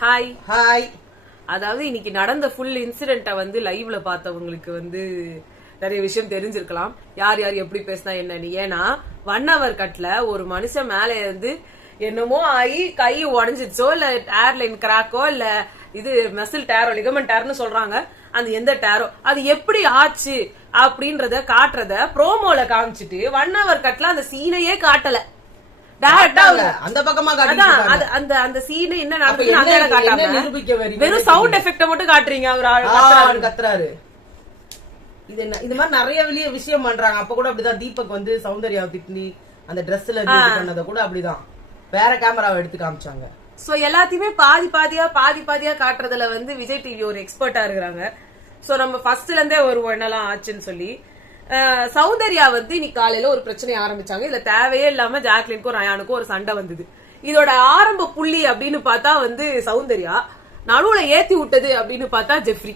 Hi hi. அதாவது இன்னைக்கு நடந்த ஃபுல் இன்சிடென்ட்டை வந்து லைவ்ல பார்த்தவங்களுக்கு வந்து நிறைய விஷயம் தெரிஞ்சிருக்கலாம். யார் யார் எப்படி பேசினா என்னன்னு. ஏன்னா 1 hour கட்ல ஒரு மனுஷன் மேல இருந்து என்னமோ ஆகி கை உடஞ்சிச்சோ இல்ல ஏர்லைன் கிராக்கோ இல்ல இது மசில் டேரோ லிகமெண்ட் டேர்னு சொல்றாங்க. அந்த எந்த டேரோ அது எப்படி ஆச்சு அப்படின்றத காட்டுறத ப்ரோமோல காமிச்சிட்டு 1 hour கட்ல அந்த சீனையே காட்டல. அந்த பக்கமா அந்த சீன் என்ன நடக்குது வெறும் சவுண்ட் எஃபெக்ட் மட்டும் காட்டுறீங்க. அவர் கத்துறாரு. இது என்ன இது மாதிரி நிறைய விஷயம் பண்றாங்க. அப்ப கூட அப்படிதான் தீபக் வந்து சௌந்தர்யாவை திட்டி அந்த டிரெஸ்ல பண்ணத கூட அப்படிதான் வேற கேமராவை எடுத்து காமிச்சாங்க. சோ எல்லாத்தையுமே பாதி பாதியா காட்டுறதுல வந்து விஜய் டிவி ஒரு எக்ஸ்பர்ட்டா இருக்கிறாங்க. சோ நம்ம ஃபர்ஸ்ட்ல இருந்தே வருவோம் என்னெல்லாம் ஆச்சுன்னு சொல்லி. சௌந்தர்யா வந்து இன்னைக்கு காலையில ஒரு பிரச்சனையை ஆரம்பிச்சாங்க. இதுல தேவையே இல்லாம ஜாக்லினுக்கும் ரயானுக்கும் ஒரு சண்டை வந்தது. இதோட ஆரம்ப புள்ளி அப்படின்னு பார்த்தா வந்து சௌந்தர்யா, நடுவுல ஏத்தி விட்டது அப்படின்னு பார்த்தா ஜெஃப்ரி.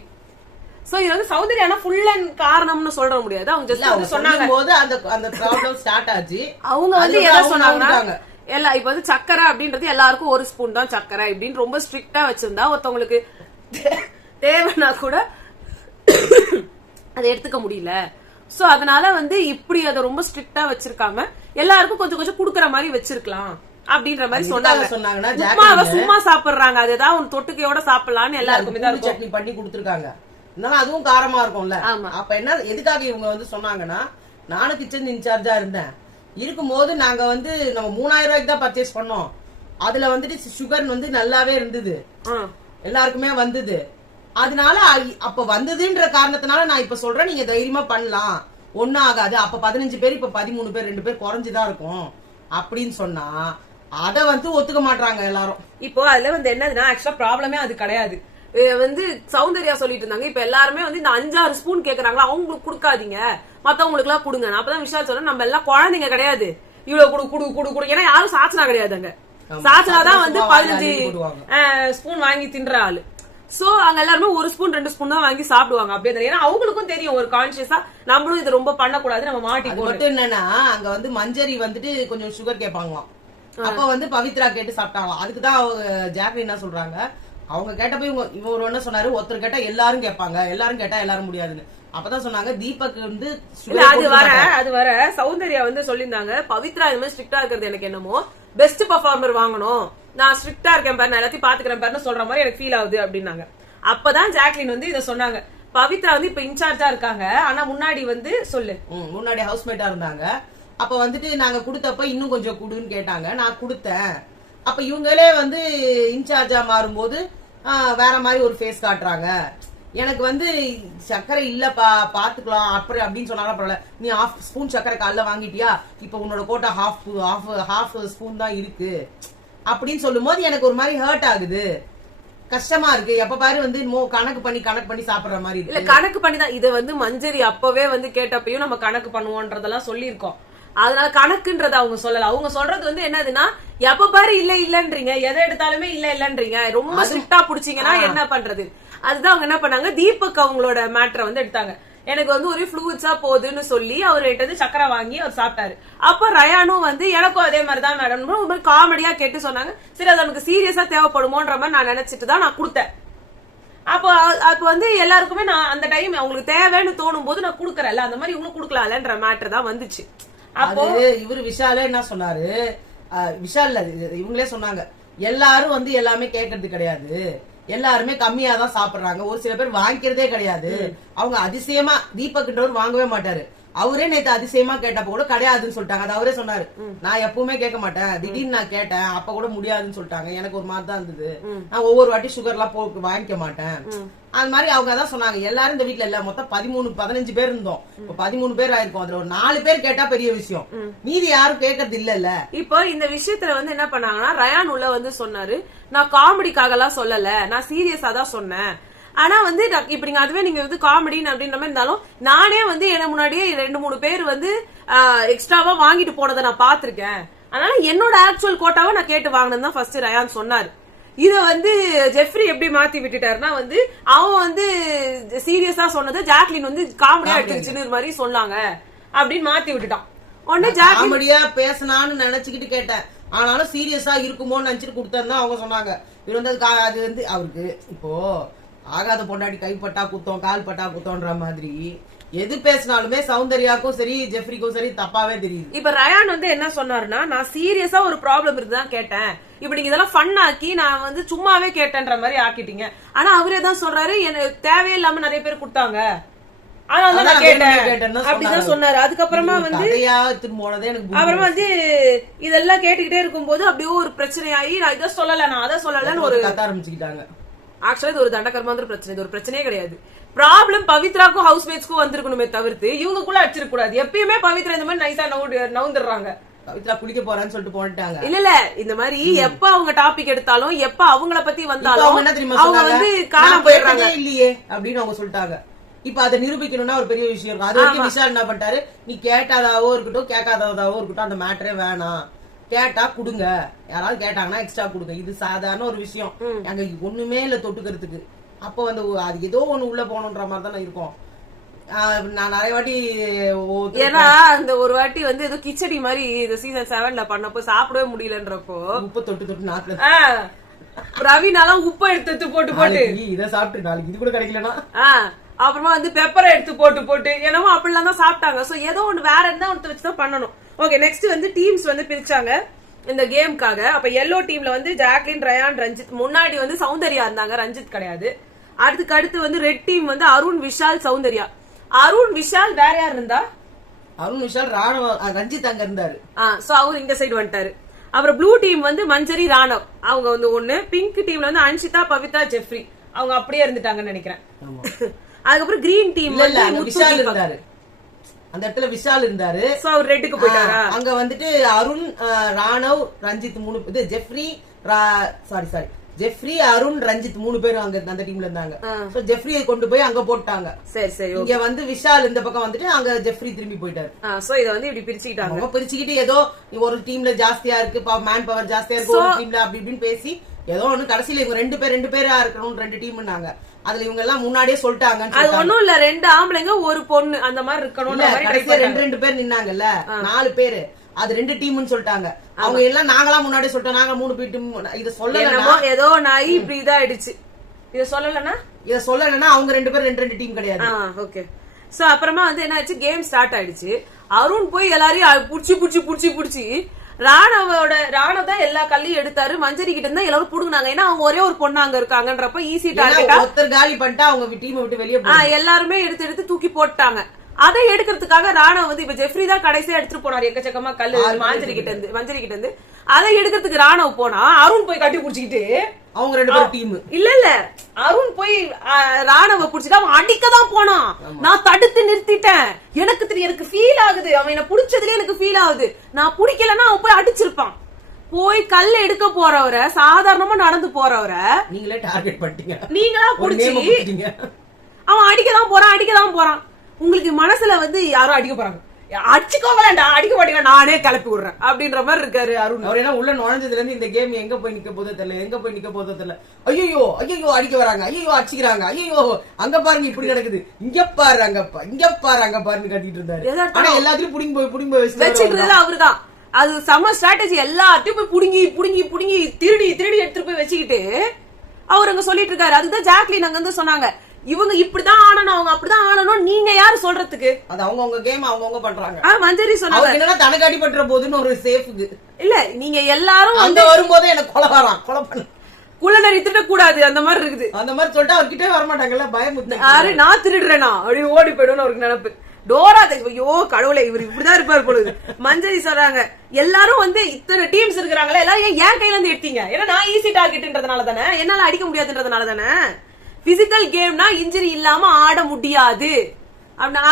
சோ இது வந்து சௌந்தர்யானா ஃபுல் அண்ட் காரணம்னு சொல்ற முடியாது. அவங்க ஜஸ்ட் சொன்னாங்க போது அந்த ப்ராப்ளம் ஸ்டார்ட் ஆச்சு. அவங்க வந்து என்ன சொன்னாங்கன்னா எல்லாம் இப்ப வந்து சக்கரை அப்படின்றது எல்லாருக்கும் 1 ஸ்பூன் தான் சக்கரை இப்படின்னு ரொம்ப ஸ்ட்ரிக்டா வச்சிருந்தா ஒருத்தவங்களுக்கு தேவைன்னா கூட அதை எடுத்துக்க முடியல. சோ அதனால வந்து இப்படி அதை ரொம்ப ஸ்ட்ரிக்டா வச்சிருக்காம எல்லாருக்கும் கொஞ்சம் கொஞ்சம் குடுக்கற மாதிரி வச்சிருக்கலாம் அப்படின்ற மாதிரி சொன்னாங்க. சும்மா சாப்பிடுறாங்க, அது ஏதாவது ஒரு தொட்டுக்கையோட சாப்பிடலாம்னு எல்லாருக்குமே சட்னி பண்ணி கொடுத்துருக்காங்க. அதுவும் காரமா இருக்கும்ல. அப்ப என்ன எதுக்காக இவங்க வந்து சொன்னாங்கன்னா, நானும் கிச்சன் இன்சார்ஜா இருந்தேன் இருக்கும்போது நாங்க வந்து நம்ம 3000 ரூபாய்க்கு தான் பர்ச்சேஸ் பண்ணோம். அதுல வந்துட்டு சுகர் வந்து நல்லாவே இருந்தது, எல்லாருக்குமே வந்தது. அதனால அப்ப வந்ததுன்ற காரணத்தினால நான் இப்ப சொல்றேன், நீங்க தைரியமா பண்ணலாம், ஒன்னும் ஆகாது. அப்ப 15 பேர் இப்ப 13 பேர் 2 பேர் குறைஞ்சுதான் இருக்கும் அப்படின்னு சொன்னா அத வந்து ஒத்துக்க மாட்டாங்க எல்லாரும். இப்போ அதுல வந்து என்னதுன்னா ஆக்சுவலா ப்ராப்ளமே அது கிடையாது. வந்து சௌந்தர்யா சொல்லிட்டு இருந்தாங்க, இப்ப எல்லாருமே வந்து இந்த 5-6 ஸ்பூன் கேக்குறாங்களா, அவங்களுக்கு கொடுக்காதீங்க, மத்தவங்களுக்கு எல்லாம் கொடுங்க. அப்பதான் விஷயம் சொல்றேன், நம்ம எல்லாம் குழந்தைங்க கிடையாது, இவ்வளவு குடு. ஏன்னா யாரும் சாச்சனா கிடையாது. அங்க சாச்சனாதான் வந்து 15 ஸ்பூன் வாங்கி தின்ற ஆளு. சோ அங்க எல்லாருமே 1 ஸ்பூன் 2 ஸ்பூன் தான் வாங்கி சாப்பிடுவாங்க. அப்படியே ஏன்னா அவங்களுக்கும் தெரியும் ஒரு கான்சியஸா நம்மளும் இது ரொம்ப பண்ணக்கூடாது, நம்ம மாட்டி மட்டும் என்னன்னா அங்க வந்து மஞ்சரி வந்துட்டு கொஞ்சம் சுகர் கேட்பாங்களாம். அப்ப வந்து பவித்ரா கேட்டு சாப்பிட்டாங்களாம். அதுக்குதான் அவங்க ஜாக்லின் என்ன சொல்றாங்க, அவங்க கேட்டப்ப இவர் என்ன சொன்னாரு, ஒருத்தர் கேட்டா எல்லாரும் கேட்பாங்க, எல்லாரும் கேட்டா எல்லாரும் முடியாதுன்னு. அப்பதான் சொன்னாங்க தீபக் வந்து அது வர சௌந்தர்யா வந்து சொல்லியிருந்தாங்க, பவித்ரா இது மாதிரி ஸ்ட்ரிக்டா இருக்கிறது எனக்கு என்னமோ பெஸ்ட் பர்ஃபார்மர் வாங்கணும், நான் ஸ்ட்ரிக்டா இருக்கேன் பாரு, நான் எல்லாத்தையும் பாத்துக்கிறேன் பாருன்னு சொல்ற மாதிரி எனக்கு ஃபீல் ஆகுது அப்படின்னாங்க. அப்பதான் ஜாக்லின் வந்து இதை சொன்னாங்க, பவித்ரா வந்து இப்ப இன்சார்ஜா இருக்காங்க, ஆனா முன்னாடி வந்து முன்னாடி ஹவுஸ்மேட்டா இருந்தாங்க. அப்ப வந்துட்டு நாங்க கொடுத்தப்ப இன்னும் கொஞ்சம் குடுன்னு கேட்டாங்க, நான் கொடுத்தேன். அப்ப இவங்களே வந்து இன்சார்ஜா மாறும்போது வேற மாதிரி ஒரு ஃபேஸ் காட்டுறாங்க. எனக்கு வந்து சர்க்கரை இல்லப்பா பாத்துக்கலாம் அப்புறம் அப்படின்னு சொன்னாலும் பரவாயில்ல, நீ 1/2 ஸ்பூன் சர்க்கரை காலைல வாங்கிட்டியா, இப்ப உன்னோட கோட்டா ஹாஃப் ஸ்பூன் தான் இருக்கு அப்படின்னு சொல்லும் போது எனக்கு ஒரு மாதிரி ஹர்ட் ஆகுது, கஷ்டமா இருக்கு. எப்ப பாரு வந்து கணக்கு பண்ணி சாப்பிடுற மாதிரி இல்ல. கணக்கு பண்ணிதான் இதை வந்து மஞ்சரி அப்பவே வந்து கேட்டப்பையும் நம்ம கணக்கு பண்ணுவோன்றதெல்லாம் சொல்லியிருக்கோம். அதனால கணக்குன்றத அவங்க சொல்லல. அவங்க சொல்றது வந்து என்னதுன்னா, எப்ப பாரு இல்லன்றீங்க, எதை எடுத்தாலுமே இல்லன்றீங்க, ரொம்ப ஸ்ட்ரிக்டா புடிச்சீங்கன்னா என்ன பண்றது. அதுதான் அவங்க என்ன பண்ணாங்க, தீபக் அவங்களோட மேட்டரை வந்து எடுத்தாங்க. எனக்கு வந்து ஒரு ஃப்ளூயிட்ஸா போகுதுன்னு சொல்லி அவர்கிட்ட வந்து சக்கரை வாங்கி அவர் சாப்பிட்டாரு. அப்ப ரயானும் வந்து எனக்கும் அதே மாதிரிதான் மேடம் ஒரு மாதிரி காமெடியா கேட்டு சொன்னாங்க. சரி அது எனக்கு சீரியஸா தேவைப்படுமோன்ற மாதிரி நான் நினைச்சிட்டு தான் நான் கொடுத்தேன். அப்ப வந்து எல்லாருக்குமே நான் அந்த டைம் அவங்களுக்கு தேவைன்னு தோணும் போது நான் குடுக்கறேன்ல, அந்த மாதிரி இவங்களும் குடுக்கலாம்ன்ற மேட்டர் தான் வந்துச்சு. அப்போ இவரு விஷாலே என்ன சொன்னாரு, விஷால் இவங்களே சொன்னாங்க, எல்லாரும் வந்து எல்லாமே கேட்கறது கிடையாது, எல்லாருமே கம்மியா தான் சாப்பிடுறாங்க, ஒரு சில பேர் வாங்கிக்கிறதே கிடையாது. அவங்க அதிசயமா தீபக்ன்றவர் வாங்கவே மாட்டாரு, அவரே நேத்து அதிசயமா கேட்டப்ப கூட கிடையாதுன்னு சொல்லிட்டாங்க. அது அவரே சொன்னாரு, நான் எப்பவுமே கேட்க மாட்டேன், திடீர்னு நான் கேட்டேன் அப்ப கூட முடியாதுன்னு சொல்லிட்டாங்க, எனக்கு ஒரு மாதிரி தான் இருந்தது, நான் ஒவ்வொரு வாட்டி சுகர் எல்லாம் வாங்கிக்க மாட்டேன். அது மாதிரி அவங்க தான் சொன்னாங்க. எல்லாரும் இந்த வீட்டுல இல்ல மொத்தம் 15 பேர் இருந்தோம், இப்ப 13 பேர் ஆயிருக்கும். அதுல ஒரு 4 பேர் கேட்டா பெரிய விஷயம், மீதி யாரும் கேட்கறது இல்ல. இப்போ இந்த விஷயத்துல வந்து என்ன பண்ணாங்கன்னா, ரயான் உள்ள வந்து சொன்னாரு, நான் காமெடிக்காக எல்லாம் சொல்லல, நான் சீரியஸா தான் சொன்னேன். ஆனா வந்து இப்ப அதுவே நீங்க வந்து காமெடி அப்படின்ற மாதிரி இருந்தாலும், நானே வந்து என்ன முன்னாடியே 2-3 பேர் வந்து எக்ஸ்ட்ராவா வாங்கிட்டு போனதை நான் பாத்திருக்கேன், அதனால என்னோட ஆக்சுவல் கோட்டாவை நான் கேட்டு வாங்கினது தான் ஃபர்ஸ்ட் ரயான் சொன்னாரு. இத வந்து ஜெஃப்ரி எப்படி மாத்தி விட்டுட்டாருன்னா, வந்து அவன் வந்து சீரியஸா சொன்னது ஜாக்லின் வந்து காமெடியா எடுத்துச்சுன்னு மாதிரி சொன்னாங்க அப்படின்னு மாத்தி விட்டுட்டான். காமெடியா பேசனான்னு நினைச்சுக்கிட்டு கேட்டேன், ஆனாலும் சீரியஸா இருக்குமோன்னு நினைச்சிட்டு கொடுத்தா அவங்க சொன்னாங்க. இவர் வந்து அது வந்து அவருக்கு இப்போ ஆகாத பொண்டாட்டி கைப்பட்டா குத்தம் கால் பட்டா குத்தம்ன்ற மாதிரி எது பேசினாலுமே சௌந்தர்யாக்கும் சரி ஜெஃப்ரிக்கும் சரி தப்பாவே தெரியுது. இப்ப ரயான் வந்து என்ன சொன்னாருன்னா, நான் சீரியஸா ஒரு ப்ராப்ளம் இருக்குதான் கேட்டேன், இப்ப நீங்க இதெல்லாம் ஃபன் ஆக்கி நான் வந்து சும்மாவே கேட்டேன்ற மாதிரி ஆக்கிட்டீங்க. ஆனா அவரே தான் சொல்றாரு, எனக்கு தேவையில்லாம நிறைய பேர் கொடுத்தாங்க, அதனால நான் கேட்டேன் அப்படிதான் சொன்னாரு. அதுக்கப்புறமா வந்து அப்புறமா வந்து இதெல்லாம் கேட்டுக்கிட்டே இருக்கும்போது அப்படியே ஒரு பிரச்சனையாகி நான் இதை சொல்லல நான் அதை சொல்லலன்னு ஒரு கத்த ஆரம்பிச்சுக்கிட்டாங்க. ஆக்சுவலா இது ஒரு தண்டகர்மாந்திர பிரச்சனை, இது ஒரு பிரச்சனையே கிடையாது. ப்ராப்ளம் பவித்ராக்கும் ஹவுஸ்மேட்ஸ்க்கும் வந்திருக்கணுமே தவிர்த்து இவங்களுக்குள்ள அடிச்சிருக்க கூடாது. எப்பயுமே பவித்ரா இந்த மாதிரி நைசா நவுந்துடுறாங்க. பவித்ரா குளிக்க போறான்னு சொல்லிட்டு போட்டாங்க. இல்ல இந்த மாதிரி எப்ப அவங்க டாபிக் எடுத்தாலும் எப்ப அவங்கள பத்தி வந்தாலும் அவங்க வந்து காணாம போயிடுறாங்க இல்லையே அப்படின்னு அவங்க சொல்லிட்டாங்க. இப்ப அதை நிரூபிக்கணும்னா ஒரு பெரிய விஷயம் இருக்கும். அது வரைக்கும் விஷால் என்ன பண்ணிட்டாரு, நீ கேட்டாதாவோ இருக்கட்டும் கேட்காததாவோ இருக்கட்டும் அந்த மேட்டரே வேணாம், கேட்டா குடுங்க, யாராவது கேட்டாங்கன்னா எக்ஸ்ட்ரா குடுங்க, இது சாதாரண ஒரு விஷயம், அங்க ஒண்ணுமே இல்ல தொட்டுக்கிறதுக்கு. அப்ப வந்து அது ஏதோ ஒண்ணு உள்ள போகணுன்ற மாதிரி தானே இருக்கும். நான் நிறைய வாட்டி ஏன்னா அந்த ஒரு வாட்டி வந்து ஏதோ கிச்சடி மாதிரி இந்த சீசன் 7ல பண்ணப்போ சாப்பிடவே முடியலன்றப்போ உப்பு தொட்டு நாக்கு ரவினாலாம் உப்பை எடுத்து போட்டு இதை சாப்பிட்டு நாளைக்கு இது கூட கிடைக்கலன்னா அப்புறமா வந்து பெப்பரை எடுத்து போட்டு என்னமோ அப்படிலாம் தான் சாப்பிட்டாங்க. சோ ஏதோ ஒண்ணு வேற இருந்தா ஒன்று வச்சுதான் பண்ணணும். ஓகே, நெக்ஸ்ட் வந்து டீம்ஸ் வந்து பிரிச்சாங்க இந்த கேமுக்காக. அப்ப எல்லோ டீம்ல வந்து ஜாக்லின், ரயான், ரஞ்சித். முன்னாடி வந்து சௌந்தர்யா இருந்தாங்க, ரஞ்சித் கிடையாது. அடுத்து வந்து ரெட் டீம் வந்து அருண், விஷால், சௌந்தர்யா. அருண், விஷால், வேற யார் இருந்தா? அருண், விஷால், ராணவ், ரஞ்சித் அங்க இருந்தாரு. சோ அவர் இந்த சைடு வந்துட்டாரு. அப்புறம் ப்ளூ டீம் வந்து மஞ்சரி, ராணவ் அவங்க வந்து ஒண்ணு. பிங்க் டீம்ல வந்து அன்ஷிதா, பவித்ரா, ஜெஃப்ரி அவங்க அப்படியே இருந்துட்டாங்கன்னு நினைக்கிறேன். அதுக்கப்புறம் கிரீன் டீம் வந்து விஷால் இருந்தாரு, அந்த இடத்துல விஷால் இருந்தாரு. சோ அவர் ரெட்டுக்கு போயிட்டாரா? அங்க வந்துட்டு அருண், ராணவ், ரஞ்சித் 3 இது ஜெஃப்ரி ஜெஃப்ரி, அருண், ரஞ்சித் 3 பேரும் அங்க அந்த டீம்ல இருந்தாங்க. சோ ஜெஃப்ரியை கொண்டு போய் அங்க போட்டாங்க. சரி சரி. இங்க வந்து விஷால் இந்த பக்கம் வந்துட்டு அங்க ஜெஃப்ரி திரும்பி போயிட்டாரு. சோ இத வந்து இப்படி பிரிச்சுக்கிட்டாங்க. பிரிச்சுக்கிட்டு ஏதோ ஒரு டீம்ல ஜாஸ்தியா இருக்கு, மேன் பவர் ஜாஸ்தியா இருக்கு ஒரு டீம்ல அப்படி இப்படின்னு பேசி ஏதோ ஒண்ணு கடைசியில இவங்க ரெண்டு பேரா இருக்கணும், 2 டீம்னாங்க. அதுல இவங்க எல்லாம் முன்னாடியே சொல்லிட்டாங்க. அது ஒண்ணும் இல்ல, 2 ஆம்பளைங்க ஒரு பொண்ணு அந்த மாதிரி இருக்கணும். ரெண்டு பேர் நின்னாங்கல்ல, 4 பேரு, அது 2 டீம்னு சொல்லிட்டாங்க. அவங்க எல்லாம் நாங்களாம் முன்னாடியே சொல்லிட்டோம், நாங்க 3 டீம். இத சொல்லலன்னா ஏதோ நாய் இப்படி இதா ஆயிடுச்சு. இத சொல்லலன்னா அவங்க 2 பேர் 2 டீம் கிடையாது. ஓகே. சோ அப்புறமா வந்து என்ன ஆச்சு, கேம் ஸ்டார்ட் ஆயிடுச்சு. அருண் போய் எல்லாரையும் புடிச்சு ராணவ் தான் எல்லா கல்லையும் எடுத்தாரு. மஞ்சரி கிட்ட இருந்தா எல்லாரும் புடுங்கினாங்க. ஏன்னா அவங்க ஒரே ஒரு பொண்ணு அங்க இருக்காங்கன்றப்ப ஈஸி டார்கெட்டா ஒருத்தர் காலி பண்ணிட்டா அவங்க டீமை விட்டு வெளியே எல்லாருமே எடுத்து தூக்கி போட்டாங்க. அதை எடுக்கிறதுக்காக ராணவ் வந்து இப்ப ஜெஃப்ரி தான் கடைசியா எடுத்துட்டு போனாரு எக்கச்சக்கமா கல்லு மஞ்சரி கிட்ட இருந்து. அதை எடுக்கிறதுக்கு ராணவ் போனா அருண் போய் கட்டி புடிச்சுக்கிட்டு அவங்க 2 பேரும் டீம் இல்ல அருண் போய் ராணவ புடிச்சிட்டு அவன் அடிக்கதான் போனான். நான் தடுத்து நிறுத்திட்டேன். எனக்கு ஃபீல் ஆகுது, அவன் என்ன புடிச்சதுல எனக்கு ஃபீல் ஆகுது. நான் புடிக்கலன்னா அவன் போய் அடிச்சிருப்பான். போய் கல் எடுக்க போறவரை, சாதாரணமா நடந்து போறவரை நீங்களே டார்கெட் பண்ணிட்டீங்க. நீங்களா புடிச்சீங்க. அவன் அடிக்கதான் போறான். உங்களுக்கு மனசுல வந்து யாரும் அடிக்க போறாங்க, அடிச்சுக்கோ வேண்டாம், அடிக்க மாட்டீங்க, நானே கிளப்பி விடுறேன் அப்படின்ற மாதிரி இருக்காரு அருண். அவர் என்ன உள்ள நுழைஞ்சதுல இருந்து இந்த கேம் எங்க போய் நிக்க போதோ தெரியல. ஐயோ அடிக்க வராங்க, ஐயோ அடிச்சுக்கிறாங்க, ஐயோ அங்க பாருங்க இப்படி நடக்குது, இங்க பாரு அங்க பாருன்னு கட்டிட்டு இருந்தாரு. ஆனா எல்லாத்தையும் புடிங்கி போய் வச்சுக்கிறது அவருதான். அது சம ஸ்ட்ராட்டஜி. எல்லாத்தையும் போய் புடுங்கி திருடி எடுத்துட்டு போய் வச்சுக்கிட்டு அவர் அங்க சொல்லிட்டு இருக்காரு. அதுதான் ஜாக்லின் அங்க வந்து சொன்னாங்க, இவங்க இப்படிதான் ஆனணும், அவங்க அப்படிதான் ஆனணும், நீங்க யாரு சொல்றதுக்கு? அது அவங்க கேம் அவங்க பண்றாங்க. மஞ்சரி சொன்னாங்க என்னன்னா தனக்கு அடிபட்டுற போதுன்னு ஒரு சேஃப்க்கு இல்ல, நீங்க எல்லாரும் அங்க வரும்போது எனக்கு கொலை பண்ண குள்ளநரி திட்ட கூடாது அந்த மாதிரி இருக்குது. அந்த மாதிரி சொல்லிட்டு அவர்கிட்ட வரமாட்டாங்கல்ல, பயம். நான் திருடுறேனா அப்படி ஓடி போயிடும் அவருக்கு நினைப்பு. டோரா ஐயோ கடவுளை, இவர் இப்படிதான் இருப்பாரு பொழுது. மஞ்சரி சொல்றாங்க, எல்லாரும் வந்து இத்தனை டீம்ஸ் இருக்கிறாங்களா, எல்லாரும் ஏன் கையில இருந்து எடுத்தீங்க? ஏன்னா நான் ஈஸி டார்கெட்ன்றதுனால தானே, என்னால அடிக்க முடியாதுன்றதுனால தானே. பிசிக்கல் கேம்னா இன்ஜுரி இல்லாம ஆட முடியாது,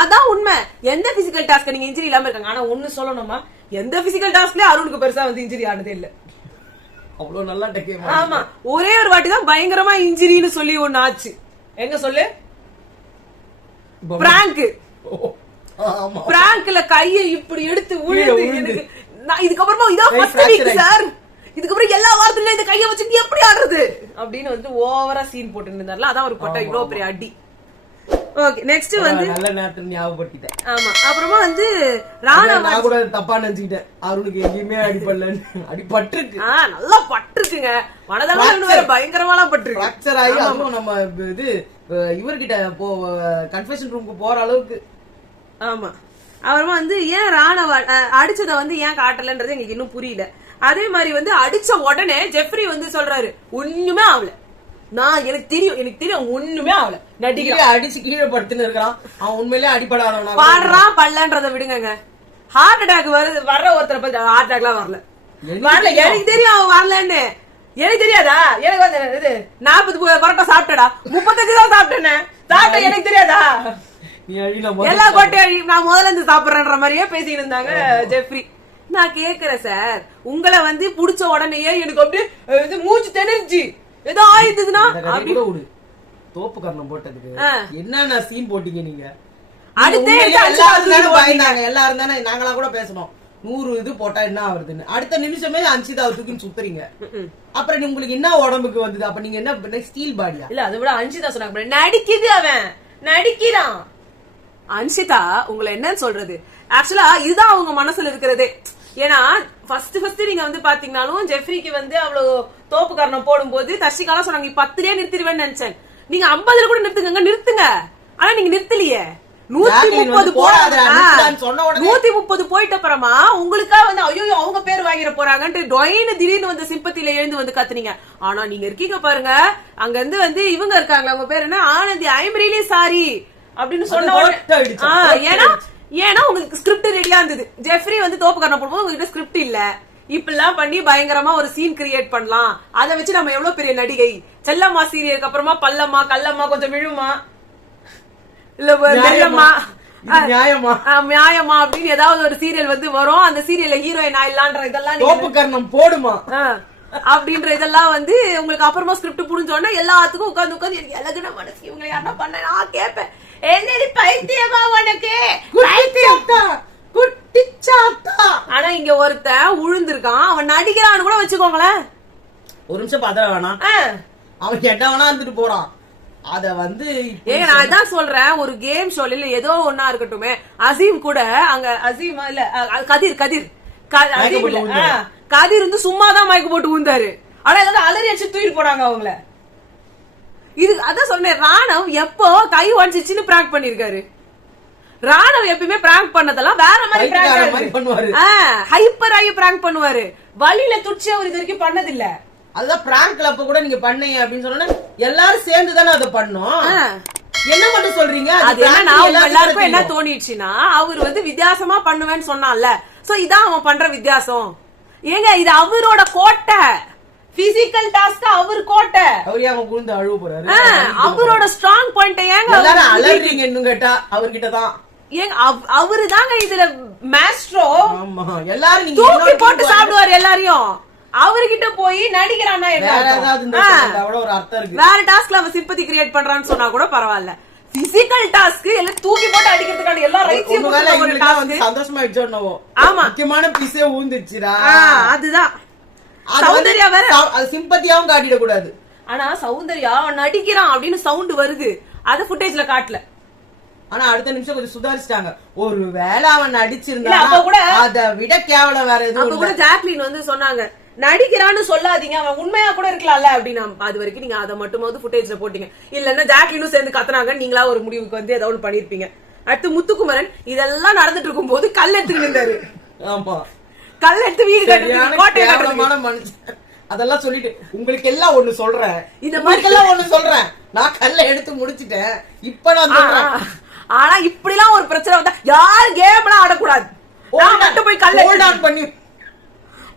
அதான் உண்மை. எந்த பிசிக்கல் டாஸ்க் நீங்க இன்ஜுரி இல்லாம இருக்காங்க. ஆனா ஒண்ணு சொல்லணுமா, எந்த பிசிக்கல் டாஸ்க்ல அருணுக்கு பெருசா வந்து இன்ஜுரி ஆனதே இல்ல. அவ்வளவு நல்லா டேக். ஆமா, ஒரே ஒரு வாட்டி தான் பயங்கரமா இன்ஜுரின்னு சொல்லி ஒண்ணு ஆச்சு. எங்க சொல்லு, பிராங்க். பிராங்க்ல கையை இப்படி எடுத்து விழுந்து இதுக்கப்புறமா இதான் ஃபர்ஸ்ட் வீக் சார், இதுக்கப்புறம் எல்லா வாரத்துல இந்த கையை வச்சுட்டு எப்படி ஆடுறது அப்படின்னு வந்து ஓவரா சீன் போட்டு இருந்தாருல, அதான் ஒரு பட்ட இவ்வளவு பெரிய அடி. ஓகே நெக்ஸ்ட் வந்து நல்ல நேரத்துல ஞாபகப்படுத்திட்டேன். ஆமா அப்புறமா வந்து ராணா நான் கூட தப்பா நினைச்சுக்கிட்டேன். அருணுக்கு எங்கேயுமே அடிபடலன்னு. அடிபட்டிருக்கு. நல்லா பட்டிருக்குங்க. மனதளவுல வேற பயங்கரமாலாம் பட்டிருக்கு. ஃபிராக்சர் ஆகி அதுவும் நம்ம இது இவர்கிட்ட கன்ஃபெஷன் ரூமுக்கு போற அளவுக்கு. ஆமா அப்புறமா வந்து ஏன் ராணவ அடிச்சத வந்து ஏன் காட்டலன்றது எங்களுக்கு இன்னும் புரியல. அதே மாதிரி வந்து அடிச்ச உடனே ஜெஃப்ரி வந்து சொல்றாரு ஒண்ணுமே ஆகல, நான் எனக்கு தெரியும் ஒண்ணுமே ஆகல, நடிகை அடிச்சு கீழே படுத்துன்னு இருக்கான். அவன் உண்மையிலேயே அடிப்படாதவனா பாடுறான் பல்லன்றத விடுங்க. ஹார்ட் அட்டாக் வர்ற ஒருத்தரை பத்தி ஹார்ட் அட்டாக்லாம் வரல. எனக்கு தெரியும் அவன் வரலன்னு. எனக்கு தெரியாதா? எனக்கு வந்து இது 40 பரோட்டா சாப்பிட்டடா, 35 தான் சாப்பிட்டேன். எனக்கு தெரியாதா? எல்லா கோட்டையும் நான் முதல்ல இருந்து சாப்பிடுறேன்ற மாதிரியே பேசிட்டு இருந்தாங்க ஜெஃப்ரி. நான் கேக்குறேன் சார், உங்களை வந்து புடிச்ச உடனேயே எனக்கு அப்படியே மூச்சு திணறிச்சு ஏதோ ஆயிடுதுன்னா தோப்பு கர்ணம் போட்டதுக்கு என்னென்ன சீன் போட்டீங்க நீங்க? எல்லாரும் தானே நாங்களா கூட பேசணும் 100 இது போட்டா என்ன ஆகுதுன்னு. அடுத்த நிமிஷமே அன்சிதாவை தூக்கி சுத்துறீங்க. அப்புறம் உங்களுக்கு என்ன உடம்புக்கு வந்தது? அப்ப நீங்க என்ன ஸ்டீல் பாடியா? இல்ல அதை விட அன்சிதா சொன்னாங்க நடிக்குது, அவன் நடிக்கிறான். அன்சிதா உங்களை என்னன்னு சொல்றது, ஆக்சுவலா இதுதான் அவங்க மனசுல இருக்கிறதே. ஏன்னா ஃபர்ஸ்ட் நீங்க வந்து பாத்தீங்கன்னாலும் ஜெஃப்ரிக்கு வந்து அவ்வளவு தோப்பு காரணம் போடும் போது தர்ஷிகாலாம் சொன்னாங்க 10லயே நிறுத்திடுவேன்னு நினைச்சேன். நீங்க 50ல கூட நிறுத்துங்க. ஆனா நீங்க நிறுத்தலையே. 130 போயிட்ட அப்புறமா உங்களுக்கா வந்து ஐயோ அவங்க பேர் வாங்கிட போறாங்கன்ட்டு டொயின்னு திடீர்னு வந்து சிம்பத்தில எழுந்து வந்து கத்துனீங்க. ஆனா நீங்க இருக்கீங்க பாருங்க, அங்க இருந்து வந்து இவங்க இருக்காங்க, அவங்க பேர் என்ன, Anandhi, I am really sorry அப்படின்னு சொன்ன. ஏன்னா உங்களுக்கு ஸ்கிரிப்ட் ரெடியா இருந்தது. ஜெஃப்ரி வந்து தோப்பு காரணம் போடும்போது உங்ககிட்ட ஸ்கிரிப்ட் இல்ல, இப்பெல்லாம் பண்ணி பயங்கரமா ஒரு சீன் கிரியேட் பண்ணலாம், அதை வச்சு நம்ம எவ்வளவு பெரிய நடிகை. செல்லம்மா சீரியலுக்கு அப்புறமா பல்லம்மா கல்லம்மா கொஞ்சம் விழுமா இல்ல வெள்ளம்மா நியாயமா அப்படின்னு ஏதாவது ஒரு சீரியல் வந்து வரும். அந்த சீரியல்ல ஹீரோயின் ஆயிடலான்ற இதெல்லாம் தோப்பு காரணம் போடுமா அப்படின்ற இதெல்லாம் வந்து உங்களுக்கு அப்புறமா ஸ்கிரிப்ட் புரிஞ்சோன்னா எல்லாத்துக்கும் உட்காந்து எனக்கு எலகுன மனசு இவங்க யாரா பண்ண நான் கேட்பேன். என்னடி பைத்தியமா உனக்கு? ஆனா இங்க ஒருத்தன் உழுந்திருக்கான், அவன் நடிக்கிறான்னு கூட வச்சுக்கோங்களேன். ஒரு நிமிஷம் பார்த்தா வேணாம், அவன் கெட்டவனா இருந்துட்டு போறான். அத வந்து நான் அதான் சொல்றேன், ஒரு கேம் ஷோல இல்ல ஏதோ ஒன்னா இருக்கட்டுமே, அசீம் கூட அங்க அசீமா இல்ல கதிர் வந்து சும்மாதான் மயக்க போட்டு ஊந்தாரு. ஆனா ஏதாவது அலறி அடிச்சு தூக்கி போனாங்க அவங்கள. இது அதான் சொன்னேன், ராணவ் எப்போ கை உடச்சிச்சுன்னு பிராங்க் பண்ணிருக்காரு. ராணவ் எப்பயுமே பிராங்க் பண்ணதெல்லாம் வேற மாதிரி பண்ணுவாரு, ஹைப்பர் ஆகி பிராங்க் பண்ணுவாரு. வழியில துடிச்சு அவர் இது வரைக்கும் பண்ணதில்ல. அதுதான் பிராங்க்ல அப்ப கூட நீங்க பண்ணீங்க அப்படின்னு சொன்னா எல்லாரும் சேர்ந்து தானே அதை பண்ணோம். என்ன மட்டும் சொல்றீங்க? அது என்னன்னா எல்லாருக்கும் என்ன தோணிடுச்சுன்னா, அவர் வந்து வித்தியாசமா பண்ணுவேன்னு சொன்னான்ல, சோ இதான் அவன் பண்ற வித்தியாசம். ஏங்க இது அவரோட கோட்டை, பிசிக்கல் டாஸ்க் அவர் கோட்டை. அவர் ஏன் குழுந்து அழுவ போறாரு? அவரோட ஸ்ட்ராங் பாயிண்ட். ஏங்க எல்லாரும் அலறீங்க இன்னும் கேட்டா அவர்கிட்ட தான். ஏங்க அவரு தாங்க இதுல மாஸ்ட்ரோ. ஆமா எல்லாரும் நீங்க தூக்கி போட்டு சாப்பிடுவாரு எல்லாரையும். அவர்கிட்ட போய் நடிக்கிறானா ஒரு அர்த்தம் இருக்கு. வேற டாஸ்க்ல அவன் சிம்பத்தி கிரியேட் பண்றான்னு சொன்னா கூட பரவாயில்ல. பிசிக்கல் டாஸ்க் எல்லாம் தூக்கி போட்டு அடிக்கிறதுக்கான எல்லா ரைட்ஸையும் சந்தோஷமா வச்சோம். ஆமா முக்கியமான பீஸே ஊந்துச்சுடா. அதுதான் சௌந்தர்யா வேற சிம்பத்தியாவும் காட்டிட கூடாது. ஆனா சௌந்தர்யா அவன் நடிக்கிறான் அப்படின்னு சவுண்ட் வருது, அத ஃபுட்டேஜ்ல காட்டல. ஆனா அடுத்த நிமிஷம் கொஞ்சம் சுதாரிச்சிட்டாங்க. ஒரு வேளை அவன் நடிச்சிருந்தா கூட அதை விட கேவலம் வேற எதுவும். அப்ப கூட ஜாக்லின் வந்து சொன்னாங்க, நடிக்கிறான்னு சொல்லாதீங்க, அவன் உண்மையா கூட இருக்கலாம்ல அப்படின்னு. அது வரைக்கும் நீங்க அதை மட்டுமாவது ஃபுட்டேஜ்ல போட்டீங்க. இல்லன்னா ஜாக்லினும் சேர்ந்து கத்துனாங்க, நீங்களா ஒரு முடிவுக்கு வந்து ஏதாவது பண்ணிருப்பீங்க. அடுத்து முத்துக்குமரன் இதெல்லாம் நடந்துட்டு இருக்கும் போது கல் எடுத்துட்டு இருந்தாரு. ஆமா கல் எடுத்து வீடு கட்டுறது. அதெல்லாம் சொல்லிட்டு உங்களுக்கு எல்லாம் ஒண்ணு சொல்றேன், இந்த மாதிரி எல்லாம் ஒண்ணு சொல்றேன், நான் கல்ல எடுத்து முடிச்சிட்டேன் இப்ப நான் சொல்றேன். ஆனா இப்படி எல்லாம் ஒரு பிரச்சனை வந்தா யாரும் கேம் எல்லாம் ஆடக்கூடாது. நான் மட்டும் போய் கல்ல ஹோல்ட் ஆன் பண்ணி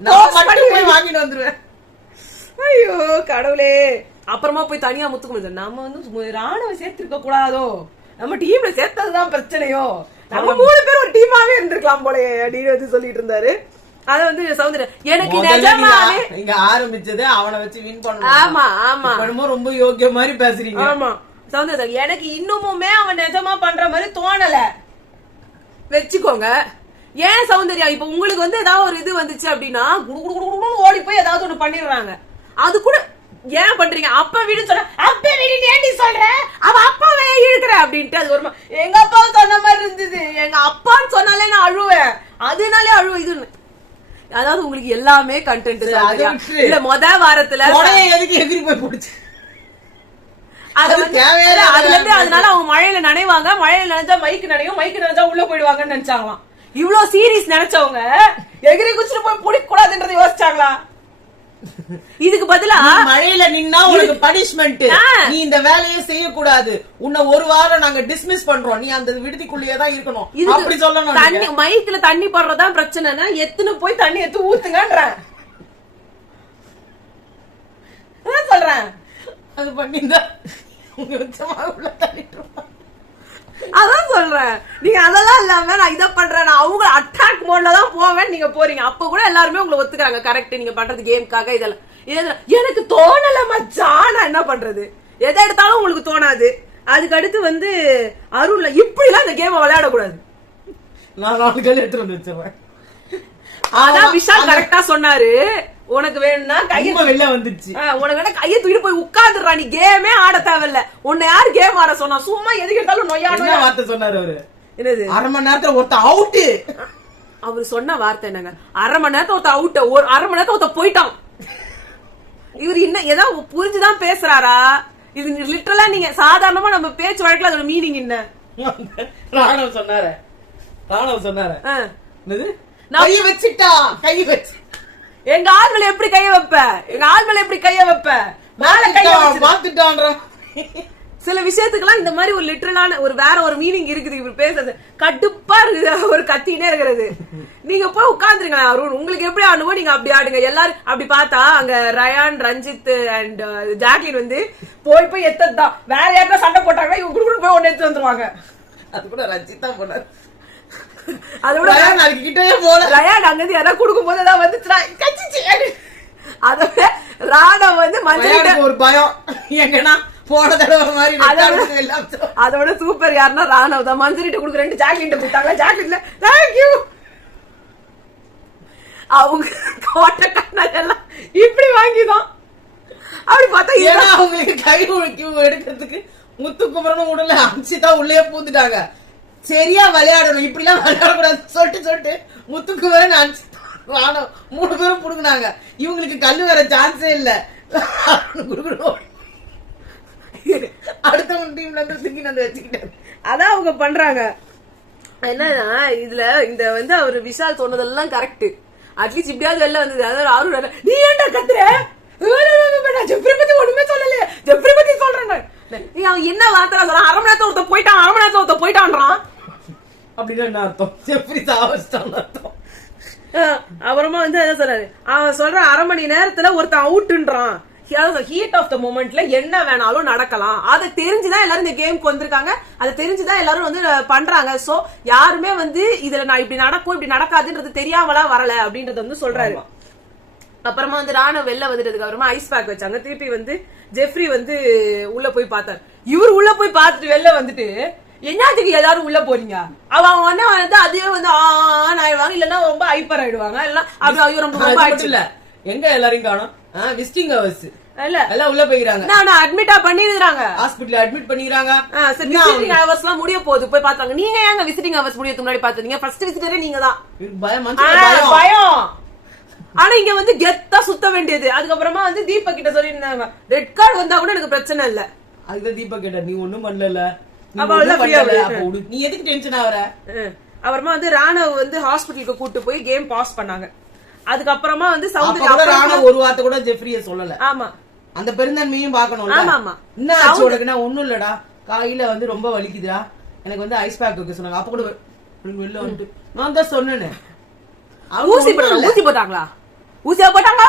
நான் மட்டும் போய் வாங்கிட்டு வந்துருவேன். ஐயோ கடவுளே. அப்புறமா போய் தனியா முத்துக்குமரன், நம்ம வந்து ராணுவ சேர்த்திருக்க கூடாதோ, நம்ம டீம்ல சேர்த்ததுதான் பிரச்சனையோ, நம்ம 3 பேர் ஒரு டீமாவே இருந்திருக்கலாம் போலே அப்படின்னு வந்து சொல்லிட்டு இருந்தாரு. அத வந்து சௌந்தர்யா எனக்கு நிஜமாவே நீங்க ஆரம்பிச்சதே அவனை வச்சு வின் பண்ணணும். ஆமா ஆமா ரொம்ப யோக்கிய மாதிரி பேசுறீங்க. ஆமா சௌந்தர்யா எனக்கு இன்னுமுமே அவன் நிஜமா பண்ற மாதிரி தோணல வச்சுக்கோங்க. ஏன் சௌந்தர்யா இப்ப உங்களுக்கு வந்து ஏதாவது ஒரு இது வந்துச்சு அப்படின்னா ஓடி போய் ஏதாவது ஒண்ணு பண்ணிடுறாங்க. அது கூட ஏன் பண்றீங்க அப்பா வீடு சொல்ற அப்பா வீடு ஏன் நீ சொல்ற அவ அப்பாவே இழுக்கிற அப்படின்ட்டு அது ஒரு எங்க அப்பாவும் சொன்ன மாதிரி இருந்தது எங்க அப்பான்னு சொன்னாலே நான் அழுவேன் அதனாலே அழுவேன் இது அதாவது உங்களுக்கு எல்லாமே கண்டென்ட் இல்ல வாரத்துல எதுக்கு எகிரி போய் போடுச்சு அதனால அவங்க மழையில நனைவாங்க மழையில நனைஞ்சா மைக்கு நனையும் மைக்கு நனைஞ்சா உள்ள போயிடுவாங்கன்னு நினைச்சாங்களாம் இவ்வளவு சீரியஸ் நினைச்சவங்க எகிரி குச்சிட்டு போய் பிடிக்க கூடாதுன்றதை யோசிச்சாங்களா இதுக்கு பதிலா மழையில நின்னா உனக்கு பனிஷ்மெண்ட் நீ இந்த வேலையை செய்யக்கூடாது உன்னை ஒரு வாரம் நாங்க டிஸ்மிஸ் பண்றோம் நீ அந்த விடுதிக்குள்ளேயே தான் இருக்கணும் அப்படி சொல்லணும் தண்ணி மைக்ல தண்ணி படுறதுதான் பிரச்சனைனா எத்தனை போய் தண்ணி எடுத்து ஊத்துங்கன்றேன் சொல்றேன் அது பண்ணிருந்தா உங்க உச்சமாக உள்ள தள்ளிட்டு அதான் சொல்றேன் நீங்க அதெல்லாம் இல்லாம நான் இதை பண்றேன் நான் அவங்க அட்டாக் மோட்ல தான் போவேன் நீங்க போறீங்க அப்ப கூட எல்லாருமே உங்களை ஒத்துக்கிறாங்க கரெக்ட் நீங்க பண்றது கேமுக்காக இதெல்லாம் எனக்கு தோணல மச்சான் நான் என்ன பண்றது எதை எடுத்தாலும் உங்களுக்கு தோணாது அதுக்கு அடுத்து வந்து அருள்ல இப்படி எல்லாம் இந்த கேம் விளையாடக்கூடாது நான் 4 கால் எடுத்துட்டு வந்து வச்சிருவேன் அதான் விஷால் கரெக்டா சொன்னாரு உனக்கு வேணும்னா கைய வெளில வந்துருச்சு உனக்கு வேணா கையை தூக்கிட்டு போய் உட்காந்துடுறா நீ கேமே ஆட தேவையில்ல உன்னை யாரு கேம் ஆட சொன்னா சும்மா எதுக்கு எடுத்தாலும் நொய்யா வார்த்தை சொன்னாரு அவரு என்னது அரை மணி நேரத்துல ஒருத்த அவுட் அவரு சொன்ன வார்த்தை என்னங்க அரை மணி நேரத்துல ஒருத்த அவுட் ஒரு அரை மணி நேரத்துல ஒருத்த போயிட்டான் இவரு என்ன ஏதாவது புரிஞ்சுதான் பேசுறாரா இது லிட்டரலா நீங்க சாதாரணமா நம்ம பேச்சு வழக்குல அதோட மீனிங் என்ன ராணவ் சொன்னாரு கை வச்சுட்டா கை வச்சு எங்க ஆள்களை எப்படி கைய வைப்ப எங்க ஆள்களை எப்படி கைய வைப்ப மேல கைய மாத்திட்டான்ற சில விஷயத்துக்கெல்லாம் இந்த மாதிரி ஒரு லிட்டரலான ஒரு வேற ஒரு மீனிங் இருக்குது இவர் பேசுறது கடுப்பா இருக்குது ஒரு கத்தினே இருக்கிறது நீங்க போய் உட்கார்ந்துருங்க அருண் உங்களுக்கு எப்படி ஆடணுமோ நீங்க அப்படி ஆடுங்க எல்லாரும் அப்படி பார்த்தா அங்க ரயான் ரஞ்சித் அண்ட் ஜாக்லின் வந்து போய் எத்தான் வேற யாருன்னா சண்டை போட்டாங்கன்னா இவங்க குடுக்குன்னு போய் ஒன்னு எடுத்து வந்துருவாங்க அது கூட ரஞ்சித் தான் போனாரு அதோட கிட்டே போல ரயான் அங்கிருந்து யாராவது கொடுக்கும் போது ஏதாவது வந்து அதோட ராணவ் வந்து மஞ்சள் ஒரு பயம் எங்கன்னா போன தடவை மாதிரி அதோட சூப்பர் யாருன்னா ராணவ் தான் மஞ்சரிட்ட குடுக்குறேன் ஜாக்லின் கொடுத்தாங்க ஜாக்லின்ல தேங்க்யூ அவங்க கோட்டை கண்ணெல்லாம் இப்படி வாங்கிதான் அப்படி பார்த்தா அவங்களுக்கு கை எடுக்கிறதுக்கு முத்துக்குமரனும் உடல அம்சிதான் உள்ளே பூந்துட்டாங்க சரியா விளையாடணும் இப்படி எல்லாம் விளையாடக்கூடாது சொல்லிட்டு முத்துக்குமரன் ராணவ் 3 பேரும் புடுங்கினாங்க இவங்களுக்கு கல்லு வேற சான்ஸே இல்ல அடுத்த டீம்ல இருந்து தூக்கி வந்து வச்சுக்கிட்டாரு அதான் அவங்க பண்றாங்க என்னன்னா இதுல இந்த வந்து அவரு விஷால் சொன்னதெல்லாம் கரெக்ட் அட்லீஸ்ட் இப்படியாவது வெளில வந்தது அதாவது அவரு நீ ஏன்டா கத்துற ஜெப்ரி பத்தி ஒண்ணுமே சொல்லலையே ஜெப்ரி பத்தி சொல்றாங்க நீ அவன் என்ன வார்த்தை சொல்றான் அரை மணி நேரத்துல ஒருத்த போயிட்டான்றான் அப்படின்னு என்ன அர்த்தம் ஜெப்ரி சாவஸ்டான் அர்த்தம் அப்புறமா வந்து என்ன சொல்றாரு அவன் சொல்ற அரை மணி நேரத்துல ஒருத்தன் அவுட்ன்றான் ஹீட் ஆஃப் த மொமெண்ட்ல என்ன வேணாலும் நடக்கலாம் அதை தெரிஞ்சுதான் எல்லாரும் இந்த கேமுக்கு வந்திருக்காங்க அதை தெரிஞ்சுதான் எல்லாரும் வந்து பண்றாங்க சோ யாருமே வந்து இதுல நான் இப்படி நடக்கும் இப்படி நடக்காதுன்றது தெரியாமலா வரல அப்படின்றத வந்து சொல்றாரு அப்புறமா வந்து ராணவ் வெளில வந்துட்டதுக்கு அப்புறமா ஐஸ் பேக் வச்சாங்க திருப்பி வந்து ஜெஃப்ரி வந்து உள்ள போய் பார்த்தாரு இவர் உள்ள போய் பார்த்துட்டு வெளில வந்துட்டு என்னத்துக்கு எல்லாரும் உள்ள போறீங்க அவங்க வந்து அதுவே வந்து ஆயிடுவாங்க இல்லன்னா ரொம்ப ஹைப்பர் ஆயிடுவாங்க இல்லன்னா அப்படி ஐயோ ரொம்ப ஆயிடுச்சு இல்ல எங்க எல்லாரையும் காணோம் விசிட்டிங் ஹவர்ஸ் இல்ல எல்லாம் உள்ள போயிறாங்க நான் அட்மிட்டா பண்ணிடுறாங்க ஹாஸ்பிடல்ல அட்மிட் பண்ணிடுறாங்க சரி விசிட்டிங் ஹவர்ஸ் எல்லாம் முடிய போகுது போய் பாத்தாங்க நீங்க ஏங்க விசிட்டிங் ஹவர்ஸ் முடியதுக்கு முன்னாடி பாத்தீங்க ஃபர்ஸ்ட் விசிட்டரே நீங்க தான் பயம் ஆனா இங்க வந்து கெத்தா சுத்த வேண்டியது அதுக்கப்புறமா வந்து தீபக் கிட்ட சொல்லிருந்தாங்க ரெட் கார்டு வந்தா கூட எனக்கு பிரச்சனை இல்ல அதுதான் தீபக் கிட்ட நீ ஒண்ணும் பண்ணல நீ எதுக்கு டென்ஷன் ஆவற அப்புறமா வந்து ராணவ் வந்து ஹாஸ்பிட்டலுக்கு கூட்டு போய் கேம் பாஸ் பண்ணாங்க அதுக்கப்புறமா வந்து சௌந்தர்யா ராணவ் ஒரு வார்த்தை கூட ஜெஃப்ரிய சொல்லல ஆமா அந்த பெருந்தன்மையும் பாக்கணும்ல ஆமா ஆமா என்ன ஆச்சு உனக்குன்னா ஒண்ணும் இல்லடா காயில வந்து ரொம்ப வலிக்குதுடா எனக்கு வந்து ஐஸ் பேக் வைக்க சொன்னாங்க அப்ப கூட வெளில வந்துட்டு நான் தான் சொன்னேன் ஊசி போட்டாங்களா ஊசியா போட்டாங்களா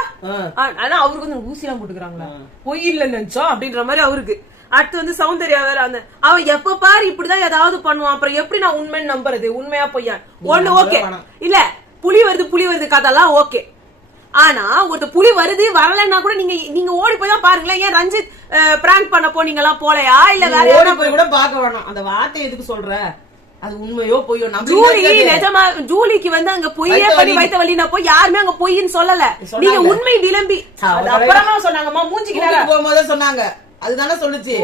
ஆனா அவருக்கு வந்து ஊசி எல்லாம் போட்டுக்கிறாங்களா பொய் இல்லன்னு நினைச்சோம் அப்படின்ற மாதிரி அவருக்கு அடுத்து வந்து சௌந்தர்யா வேற அந்த அவன் எப்ப பாரு இப்படிதான் ஏதாவது பண்ணுவான் அப்புறம் எப்படி நான் உண்மைன்னு நம்புறது உண்மையா பொய்யா ஒண்ணு ஓகே இல்ல புலி வருது கதெல்லாம் ஓகே ஆனா ஒரு புலி வருது வரலன்னா கூட நீங்க ஓடி போய் தான் பாருங்களேன் ஏன் ரஞ்சித் பிராங்க் பண்ண போனீங்களா போலையா இல்ல வேற ஓடி போய் கூட பாக்க வேணாம் அந்த வார்த்தை எதுக்கு சொல்ற அது உண்மையோ பொய்யோ ஜூலி நிஜமா ஜூலிக்கு வந்து அங்க பொய்யே பண்ணி வைத்த வழினப்போ யாருமே அங்க பொய்ன்னு சொல்லல. நீங்க உண்மை விளம்பி அப்புறமா சொன்னாங்கம்மா மூஞ்சிக்கு போகும்போது சொன்னாங்க. அதுதானே சொல்லுச்சு,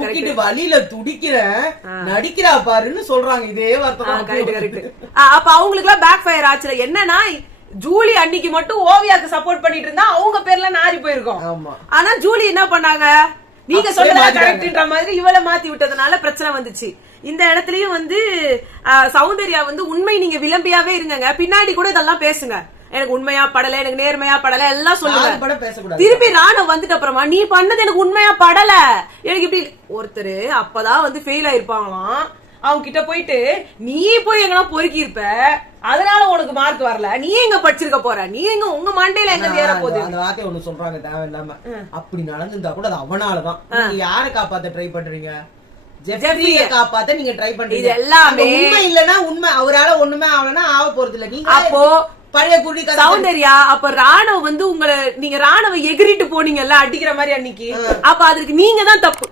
மூக்கிட்டு வழியில துடிக்கிறேன் நடிக்கிறா பாருன்னு சொல்றாங்க. இதே வார்த்தை. அப்ப அவங்களுக்கு எல்லாம் பேக் ஃபயர் ஆச்சுல. என்னன்னா ஜூலி அன்னைக்கு மட்டும் ஓவியாக்கு சப்போர்ட் பண்ணிட்டு இருந்தா அவங்க பேர்ல நாரி போயிருக்கோம். ஆனா ஜூலி என்ன பண்ணாங்க, நீங்க சொல்றதா கரெக்ட்ன்ற மாதிரி இவளை மாத்தி விட்டதுனால பிரச்சனை வந்துச்சு. இந்த இடத்துலயும் வந்து சௌந்தர்யா வந்து உண்மை நீங்க விளம்பியாவே இருங்க, பின்னாடி கூட இதெல்லாம் பேசுங்க. எனக்கு உண்மையா படல, எனக்கு நேர்மையா படல எல்லாம் சொல்லுங்க. திருப்பி ராணுவ வந்துட்டு அப்புறமா நீ பண்ணது எனக்கு உண்மையா படல எனக்கு இப்படி ஒருத்தர் அப்பதான் வந்து ஃபெயில் ஆயிருப்பாங்களாம். அவங்க கிட்ட போயிட்டு நீ போய் எங்கன்னா பொறுக்கி இருப்ப, அதனால உனக்கு மார்க் வரல, நீ எங்க படிச்சிருக்க போற, நீ எங்க உங்க மண்டையில எங்க ஏற போகுது. அந்த வார்த்தை ஒண்ணு சொல்றாங்க தேவையில்லாம. அப்படி நடந்திருந்தா கூட அது அவனாலதான். நீங்க யாரை காப்பாத்த ட்ரை பண்றீங்க? ஜெஃப்ரியை காப்பாத்த நீங்க ட்ரை பண்றீங்க. இது எல்லாமே உண்மை இல்லன்னா உண்மை. அவரால ஒண்ணுமே ஆகலன்னா ஆக போறது இல்ல. நீங்க அப்போ பழைய குடி சௌந்தர்யா அப்ப ராணுவ வந்து உங்களை நீங்க ராணுவ எகிரிட்டு போனீங்கல்ல அடிக்கிற மாதிரி அன்னைக்கு, அப்ப அதுக்கு நீங்க தான் தப்பு.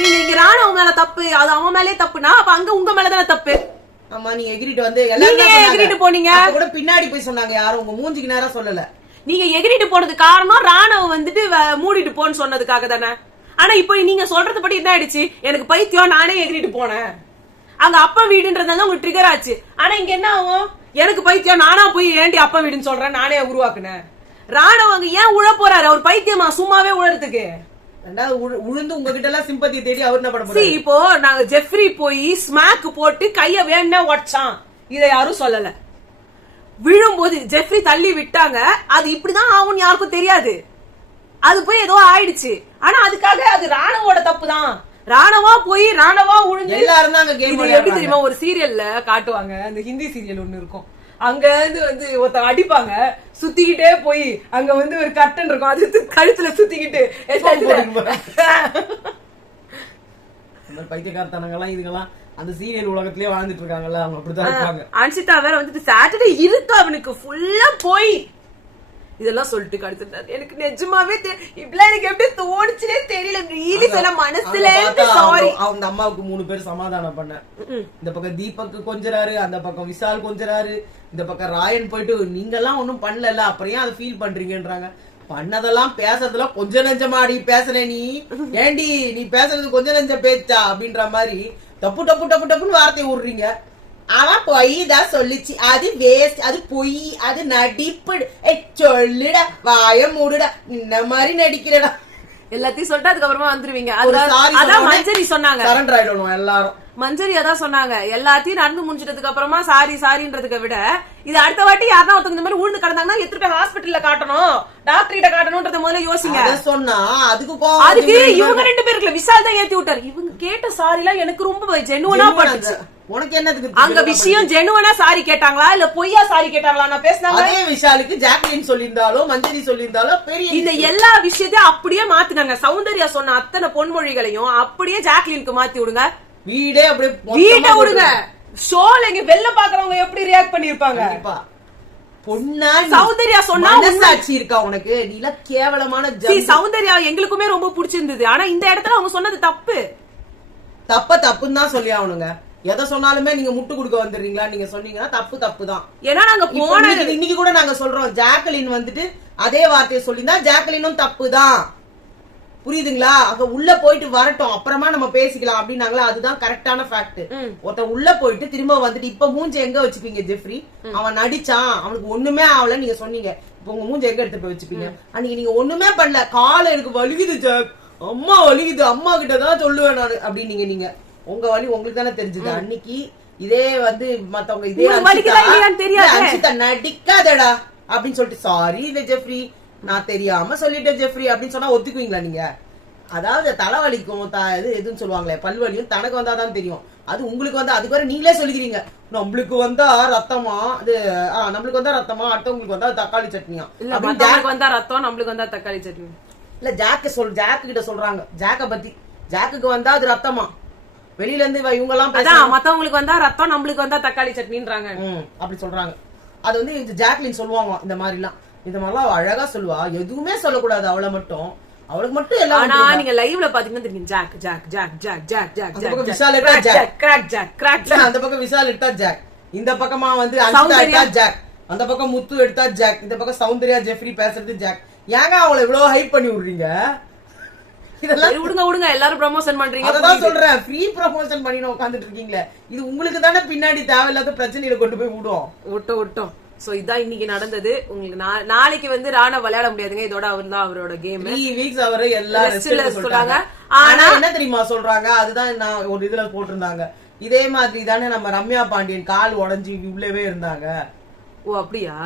நீங்க ராணுவ மேல தப்பு, அது அவன் மேலே தப்புனா அப்ப அங்க உங்க மேலதானே தப்பு. ஆமா, நீங்க எகிரிட்டு வந்து எகிரிட்டு போனீங்க கூட பின்னாடி போய் சொன்னாங்க. யாரும் உங்க மூஞ்சிக்கு நேரம் சொல்லல. நீங்க எகிரிட்டு போனது காரணம் ராணுவ வந்துட்டு மூடிட்டு போன்னு சொன்னதுக்காக தானே. ஆனா இப்ப நீங்க சொல்றது படி என்ன ஆயிடுச்சு, எனக்கு பைத்தியம் நானே எகிரிட்டு போனேன், அங்க அப்பா வீடுன்றதுனால உங்களுக்கு ட்ரிகர் ஆச்சு. ஆனா இங்க என்ன ஆகும், எனக்கு பைத்தியம் நானா போய் ஏண்டி அப்பா வீடுன்னு சொல்றேன், நானே உருவாக்குனேன். ராணுவ அங்க ஏன் உழ போறாரு, அவர் பைத்தியமா சும்மாவே உழறதுக்கு உழுந்து உங்ககிட்ட எல்லாம் சிம்பத்தி தேடி அவர் என்ன பண்ண போறாரு. இப்போ நாங்க ஜெஃப்ரி போய் ஸ்மாக் போட்டு கைய வேணா உடைச்சான், இதை யாரும் சொல்லல. விழும்போது ஜெஃப்ரி தள்ளி விட்டாங்க, அது இப்படிதான் ஆகும் யாருக்கும் தெரியாது, அது போய் ஏதோ ஆயிடுச்சு. ஆனா அதுக்காக அது ராணுவோட தப்பு தான். ராணுவா போய் ராணுவா உழுந்து எல்லாரும் தான் எப்படி தெரியுமா, ஒரு சீரியல்ல காட்டுவாங்க, அந்த ஹிந்தி சீரியல் ஒண்ணு இருக்கும், அங்க வந்து ஒருத்தர் அடிப்பாங்க, சுத்திக்கிட்டே போய் அங்க வந்து ஒரு கர்டன் இருக்கும், அது கழுத்துல சுத்திக்கிட்டு பைத்தியக்காரத்தனங்கெல்லாம் இதுங்கெல்லாம் அந்த சீரியல் உலகத்திலேயே வாழ்ந்துட்டு இருக்காங்கல்ல, அவங்க அப்படிதான் இருப்பாங்க. அன்சிதா வேற வந்துட்டு சாட்டர்டே இருக்கு அவனுக்கு ஃபுல்லா போய் இதெல்லாம் சொல்லிட்டு கடுத்துட்டாரு. எனக்கு நிஜமாவே இப்பெல்லாம் எனக்கு எப்படி தோணுச்சுனே தெரியல. ரீலி சொன்ன மனசுல சாரி. அவங்க அம்மாவுக்கு 3 பேர் சமாதானம் பண்ண, இந்த பக்கம் தீபக் கொஞ்சறாரு, அந்த பக்கம் விஷால் கொஞ்சறாரு, இந்த பக்கம் ராயன் போயிட்டு நீங்க எல்லாம் ஒண்ணும் பண்ணல அப்புறம் ஏன் அதை ஃபீல் பண்றீங்கன்றாங்க. பண்ணதெல்லாம் பேசுறதுலாம் கொஞ்சம் நெஞ்சமாடி பேசுற நீ, ஏண்டி நீ பேசுறது கொஞ்சம் நெஞ்ச பேச்சா அப்படின்ற மாதிரி டப்பு டப்பு டப்பு டப்புன்னு வார்த்தை விடுறீங்க. அவன் பொய் தான் சொல்லிச்சு, அது வேஸ்ட், அது பொய், அது நடிப்பு. சொல்லுடா, வாய மூடுடா, இந்த மாதிரி நடிக்கிறடா எல்லாத்தையும் சொல்லிட்டு அதுக்கப்புறமா வந்துருவீங்க. அதான் மஞ்சரி சொன்னாங்க, சரண்டர் ஆயிடணும் எல்லாரும். மஞ்சரி அதான் சொன்னாங்க, எல்லாத்தையும் நடந்து முடிஞ்சதுக்கு அப்புறமா சாரி சாரின்றதுக்கு விட இது அடுத்த வாட்டி யாரா ஒருத்தங்க இந்த மாதிரி உழுந்து கிடந்தாங்கன்னா எத்தனை பேர் ஹாஸ்பிட்டல்ல காட்டணும், டாக்டர் கிட்ட காட்டணும்ன்றத முதல்ல யோசிங்க. சொன்னா அதுக்கு இவங்க 2 பேருக்குல விஷால் தான் ஏத்தி விட்டாரு. இவங்க கேட்ட சாரி எல்லாம் எனக்கு ரொம்ப ஜெனுவனா பட்டுச்சு. உனக்கு என்னதுக்கு அங்க விஷயம் ஜெனுவனா சாரி கேட்டாங்களா இல்ல பொய்யா சாரி கேட்டாங்களா நான் பேசினாங்க. அதே விஷாலுக்கு ஜாக்லின் சொல்லியிருந்தாலும் மஞ்சரி சொல்லியிருந்தாலும் பெரிய இந்த எல்லா விஷயத்தையும் அப்படியே மாத்துனாங்க. சௌந்தர்யா சொன்ன அத்தனை பொன்மொழிகளையும் அப்படியே ஜாக்லினுக்கு மாத்தி விடுங்க. வீடே அப்படியே வீட்டை விடுங்க. ஷோல இங்க வெளில பாக்குறவங்க எப்படி ரியாக்ட் பண்ணிருப்பாங்க. பொண்ணா சௌந்தர்யா சொன்னா மனசாட்சி இருக்கா உனக்கு? நீ எல்லாம் கேவலமான சௌந்தர்யா எங்களுக்குமே ரொம்ப பிடிச்சிருந்தது. ஆனா இந்த இடத்துல அவங்க சொன்னது தப்பு. தப்புன்னு தான் சொல்லி ஆகணுங்க. எதை சொன்னாலுமே நீங்க முட்டு கொடுக்க வந்துடுறீங்களா? நீங்க சொன்னீங்கன்னா தப்பு தான். ஏன்னா நாங்க போன இன்னைக்கு கூட நாங்க சொல்றோம், ஜாக்லின் வந்துட்டு அதே வார்த்தையை சொல்லியிருந்தா ஜாக்லினும் தப்பு தான், புரியுதுங்களா? அங்க உள்ள போயிட்டு வரட்டும் அப்புறமா நம்ம பேசிக்கலாம் அப்படின்னாங்களா, அதுதான் கரெக்டான ஃபேக்ட். ஒருத்தன் உள்ள போயிட்டு திரும்ப வந்துட்டு இப்ப மூஞ்ச எங்க வச்சுப்பீங்க ஜெஃப்ரி? அவன் நடிச்சான், அவனுக்கு ஒண்ணுமே ஆகல நீங்க சொன்னீங்க, இப்ப உங்க மூஞ்ச எங்க எடுத்து போய் வச்சுப்பீங்க? அன்னைக்கு நீங்க ஒண்ணுமே பண்ணல, கால எனக்கு வலிக்குது ஜாக், அம்மா வலிக்குது, அம்மா கிட்டதான் சொல்லுவேன் நானு அப்படின்னு நீங்க உங்க வலி உங்களுக்கு தானே தெரிஞ்சது. அன்னைக்கு இதே வந்து மத்தவங்க இதே அன்சிதா நடிக்காதடா அப்படின்னு சொல்லிட்டு சாரி இல்ல ஜெஃப்ரி நான் தெரியாம சொல்லிட்டேன் ஜெஃப்ரி அப்படின்னு சொன்னா ஒத்துக்குவீங்களா நீங்க? அதாவது தலைவலிக்கும் இது எதுன்னு சொல்லுவாங்களே, பல்வலியும் தனக்கு வந்தாதான் தெரியும், அது உங்களுக்கு வந்து அதுக்கு வர நீங்களே சொல்லிக்கிறீங்க. நம்மளுக்கு வந்தா ரத்தமா, அது நம்மளுக்கு வந்தா ரத்தமா, அடுத்தவங்களுக்கு வந்தா தக்காளி சட்னியா, வந்தா ரத்தம் நம்மளுக்கு வந்தா தக்காளி சட்னி இல்ல. ஜாக்கு கிட்ட சொல்றாங்க, ஜாக்க பத்தி, ஜாக்குக்கு வந்தா அது ரத்தமா, வெளியில இருந்து இவங்க எல்லாம் மத்தவங்களுக்கு வந்தா ரத்தம் நம்மளுக்கு வந்தா தக்காளி சட்னின்றாங்க, அப்படி சொல்றாங்க. அது வந்து ஜாக்லின் சொல்லுவாங்க இந்த மாதிரி எல்லாம், இந்த மாதிரிலாம் அழகா சொல்லுவா, எதுவுமே சொல்லக்கூடாது அவளை மட்டும். அவளுக்கு மட்டும் எல்லாம் ஆனா நீங்க லைவ்ல பாத்தீங்கன்னா தெரியும் jack jack jack jack jack jack அந்த பக்கம் ஜாக் விஷால் எடுத்தா jack crack jack crack jack அந்த பக்கம் விஷால் எடுத்தா ஜாக், இந்த பக்கமா வந்து அனிதா எடுத்தா ஜாக், அந்த பக்கம் முத்து எடுத்தா ஜாக், இந்த பக்கம் சௌந்தர்யா ஜெஃப்ரி பேசுறது ஜாக். ஏங்க அவளை இவ்வளவு ஹைப் பண்ணி விடுறீங்க? இதெல்லாம் விடுங்க விடுங்க, எல்லாரும் ப்ரமோஷன் பண்றீங்க. அதான் சொல்றேன், ஃப்ரீ ப்ரமோஷன் பண்ணி உட்காந்துட்டு இருக்கீங்களே, இது உங்களுக்கு தானே பின்னாடி தேவையில்லாத பிரச்சனையில கொண்டு போய் விடும். விட்டோம். சோ இதான் இன்னைக்கு நடந்தது. உங்களுக்கு நாளைக்கு வந்து ராணா விளையாட முடியாதுங்க, இதோட அவர் தான் அவரோட கேம். 3 வீக்ஸ் அவரை எல்லாரும் சொல்றாங்க. ஆனா என்ன தெரியுமா சொல்றாங்க, அதுதான் நான் ஒரு இதுல போட்டிருந்தாங்க, இதே மாதிரி தானே நம்ம ரம்யா பாண்டியன் கால் உடைஞ்சு உள்ளவே இருந்தாங்க. ஓ அப்படியா,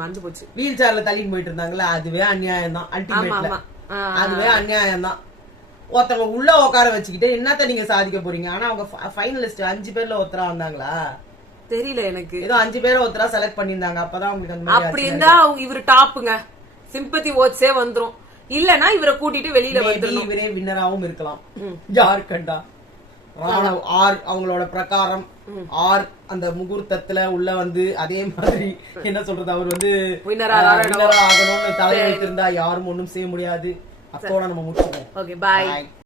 மறந்து போச்சு. வீல் சேர்ல தள்ளிட்டு போயிட்டு இருந்தாங்களா, அதுவே அநியாயம் தான். அல்டிமேட்ல அதுவே அநியாயம் தான். ஒருத்தவங்க உள்ள உட்கார வச்சுக்கிட்டு என்னத்த நீங்க சாதிக்க போறீங்க? ஆனா அவங்க ஃபைனலிஸ்ட் 5 பேர்ல ஒருத்தரா வந்தாங்களா தெரியல எனக்கு. ஏதோ 5 பேரை ஒருத்தரா செலக்ட் பண்ணிருந்தாங்க. அப்பதான் உங்களுக்கு அந்த மாதிரி அப்படி இருந்தா இவரு டாப்புங்க, சிம்பத்தி ஓட்ஸே வந்துரும். இல்லனா இவரை கூட்டிட்டு வெளியில வந்துரும். இவரே வின்னராவும் இருக்கலாம், யார் கண்டா. அவங்களோட பிரகாரம் ஆர் அந்த முகூர்த்தத்துல உள்ள வந்து அதே மாதிரி என்ன சொல்றது, அவர் வந்து வின்னரா ஆகணும்னு தலை வைத்திருந்தா யாரும் ஒண்ணும் செய்ய முடியாது. அப்போட நம்ம முடிச்சுக்கோம். ஓகே, பாய்.